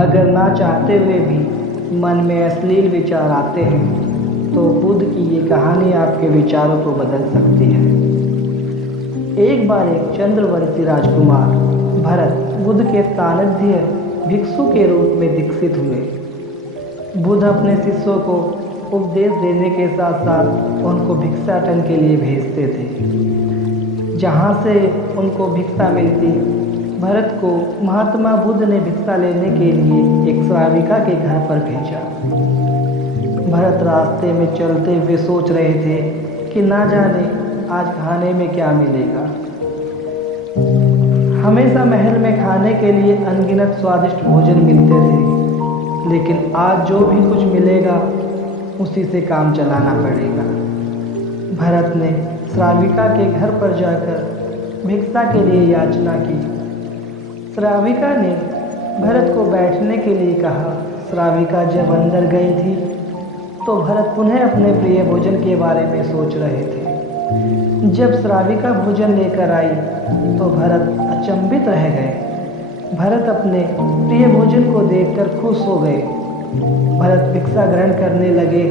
अगर ना चाहते हुए भी मन में अश्लील विचार आते हैं तो बुद्ध की ये कहानी आपके विचारों को बदल सकती है। एक बार एक चंद्रवंशी राजकुमार भरत बुद्ध के सानिध्य भिक्षु के रूप में दीक्षित हुए। बुद्ध अपने शिष्यों को उपदेश देने के साथ साथ उनको भिक्षाटन के लिए भेजते थे। जहाँ से उनको भिक्षा मिलती, भरत को महात्मा बुद्ध ने भिक्षा लेने के लिए एक श्राविका के घर पर भेजा। भरत रास्ते में चलते हुए सोच रहे थे कि ना जाने आज खाने में क्या मिलेगा। हमेशा महल में खाने के लिए अनगिनत स्वादिष्ट भोजन मिलते थे, लेकिन आज जो भी कुछ मिलेगा उसी से काम चलाना पड़ेगा। भरत ने श्राविका के घर पर जाकर भिक्षा के लिए याचना की। श्राविका ने भरत को बैठने के लिए कहा। श्राविका जब अंदर गई थी तो भरत पुनः अपने प्रिय भोजन के बारे में सोच रहे थे। जब श्राविका भोजन लेकर आई तो भरत अचंभित रह गए। भरत अपने प्रिय भोजन को देखकर खुश हो गए। भरत भिक्षा ग्रहण करने लगे।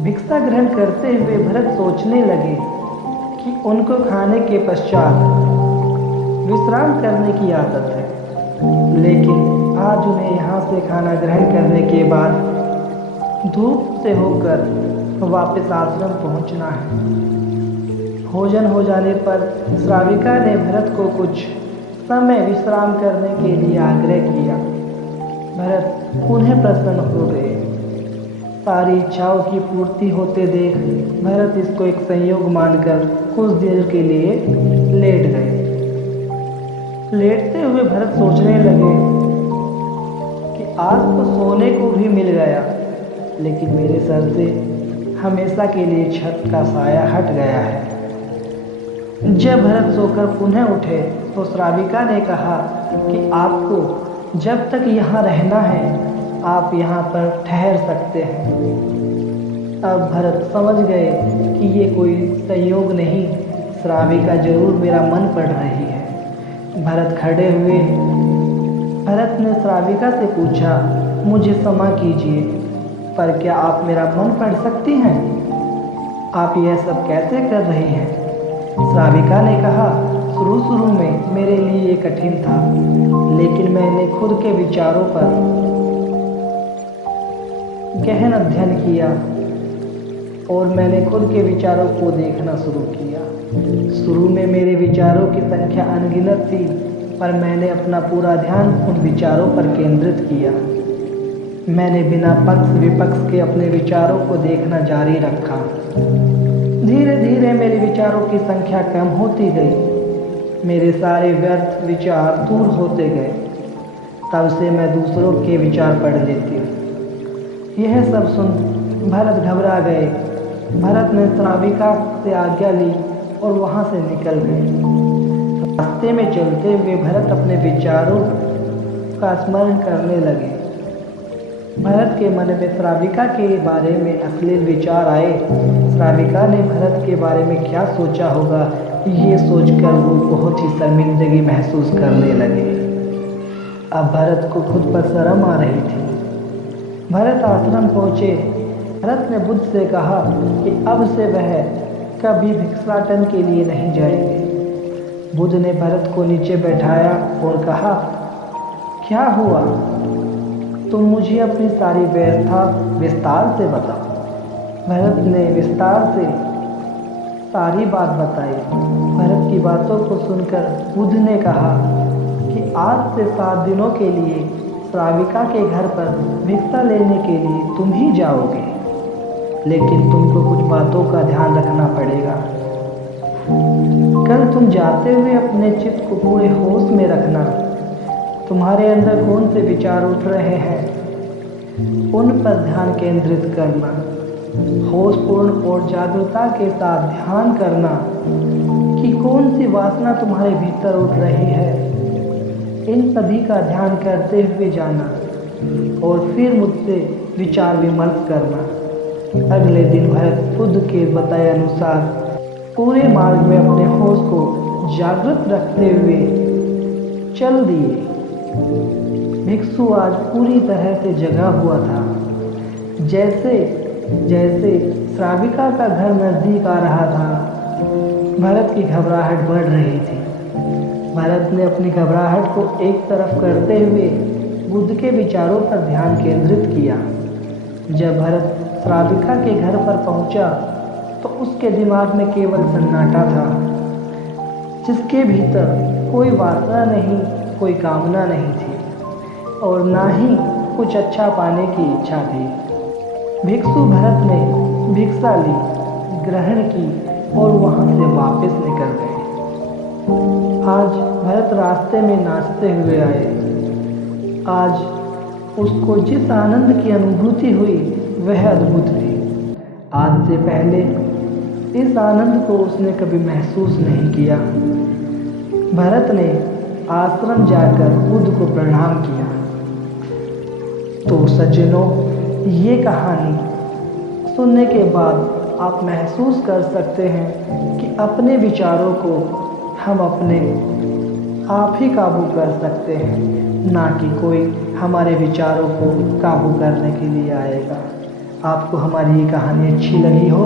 भिक्षा ग्रहण करते हुए भरत सोचने लगे कि उनको खाने के पश्चात विश्राम करने की आदत है, लेकिन आज उन्हें यहाँ से खाना ग्रहण करने के बाद धूप से होकर वापस आश्रम पहुँचना है। भोजन हो जाने पर श्राविका ने भरत को कुछ समय विश्राम करने के लिए आग्रह किया। भरत पुनः प्रसन्न हो गए। सारी इच्छाओं की पूर्ति होते देख भरत इसको एक संयोग मानकर कुछ देर के लिए लेट गए। लेटते हुए भरत सोचने लगे कि आज तो सोने को भी मिल गया, लेकिन मेरे सर से हमेशा के लिए छत का साया हट गया है। जब भरत सोकर पुनः उठे तो श्राविका ने कहा कि आपको जब तक यहाँ रहना है आप यहाँ पर ठहर सकते हैं। अब भरत समझ गए कि ये कोई संयोग नहीं, श्राविका जरूर मेरा मन पढ़ रही है। भरत खड़े हुए। भरत ने श्राविका से पूछा, मुझे क्षमा कीजिए, पर क्या आप मेरा मन पढ़ सकती हैं? आप यह सब कैसे कर रही हैं? श्राविका ने कहा, शुरू में मेरे लिए ये कठिन था, लेकिन मैंने खुद के विचारों पर गहन अध्ययन किया और मैंने खुद के विचारों को देखना शुरू किया। शुरू में मेरे विचारों की संख्या अनगिनत थी, पर मैंने अपना पूरा ध्यान उन विचारों पर केंद्रित किया। मैंने बिना पक्ष विपक्ष के अपने विचारों को देखना जारी रखा। धीरे धीरे मेरे विचारों की संख्या कम होती गई। मेरे सारे व्यर्थ विचार दूर होते गए। तब से मैं दूसरों के विचार पढ़ लेती हूँ। यह सब सुन भरत घबरा गए। भरत ने श्राविका से आज्ञा ली और वहाँ से निकल गए। रास्ते में चलते हुए भरत अपने विचारों का स्मरण करने लगे। भरत के मन में श्राविका के बारे में अश्लील विचार आए। श्राविका ने भरत के बारे में क्या सोचा होगा, ये सोचकर वो बहुत ही शर्मिंदगी महसूस करने लगे। अब भरत को खुद पर शर्म आ रही थी। भरत आश्रम पहुँचे। भरत ने बुद्ध से कहा कि अब से वह कभी भिक्षाटन के लिए नहीं जाएंगे। बुद्ध ने भरत को नीचे बैठाया और कहा, क्या हुआ? तुम मुझे अपनी सारी व्यवस्था विस्तार से बताओ। भरत ने विस्तार से सारी बात बताई। भरत की बातों को सुनकर बुद्ध ने कहा कि आज से 7 दिनों के लिए श्राविका के घर पर भिक्षा लेने के लिए तुम ही जाओगे, लेकिन तुमको कुछ बातों का ध्यान रखना पड़ेगा। कल तुम जाते हुए अपने चित्त को पूरे होश में रखना। तुम्हारे अंदर कौन से विचार उठ रहे हैं, उन पर ध्यान केंद्रित करना। होशपूर्ण और जागरूकता के साथ ध्यान करना कि कौन सी वासना तुम्हारे भीतर उठ रही है। इन सभी का ध्यान करते हुए जाना और फिर मुझसे विचार विमर्श करना। अगले दिन भरत बुद्ध के बताए अनुसार पूरे मार्ग में अपने होश को जागृत रखते हुए चल दिए। भिक्षु आज पूरी तरह से जगा हुआ था। जैसे जैसे श्राविका का घर नजदीक आ रहा था, भरत की घबराहट बढ़ रही थी। भरत ने अपनी घबराहट को एक तरफ करते हुए बुद्ध के विचारों पर ध्यान केंद्रित किया। जब भरत श्राविका के घर पर पहुंचा तो उसके दिमाग में केवल सन्नाटा था, जिसके भीतर कोई वासना नहीं, कोई कामना नहीं थी और ना ही कुछ अच्छा पाने की इच्छा थी। भिक्षु भरत ने भिक्षा ली, ग्रहण की और वहां से वापस निकल गए। आज भरत रास्ते में नाचते हुए आए। आज उसको जिस आनंद की अनुभूति हुई वह अद्भुत थी। आज से पहले इस आनंद को उसने कभी महसूस नहीं किया। भरत ने आश्रम जाकर बुद्ध को प्रणाम किया। तो सज्जनों, ये कहानी सुनने के बाद आप महसूस कर सकते हैं कि अपने विचारों को हम अपने आप ही काबू कर सकते हैं, ना कि कोई हमारे विचारों को काबू करने के लिए आएगा। आपको हमारी ये कहानी अच्छी लगी हो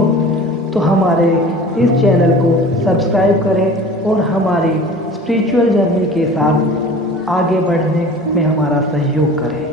तो हमारे इस चैनल को सब्सक्राइब करें और हमारी स्पिरिचुअल जर्नी के साथ आगे बढ़ने में हमारा सहयोग करें।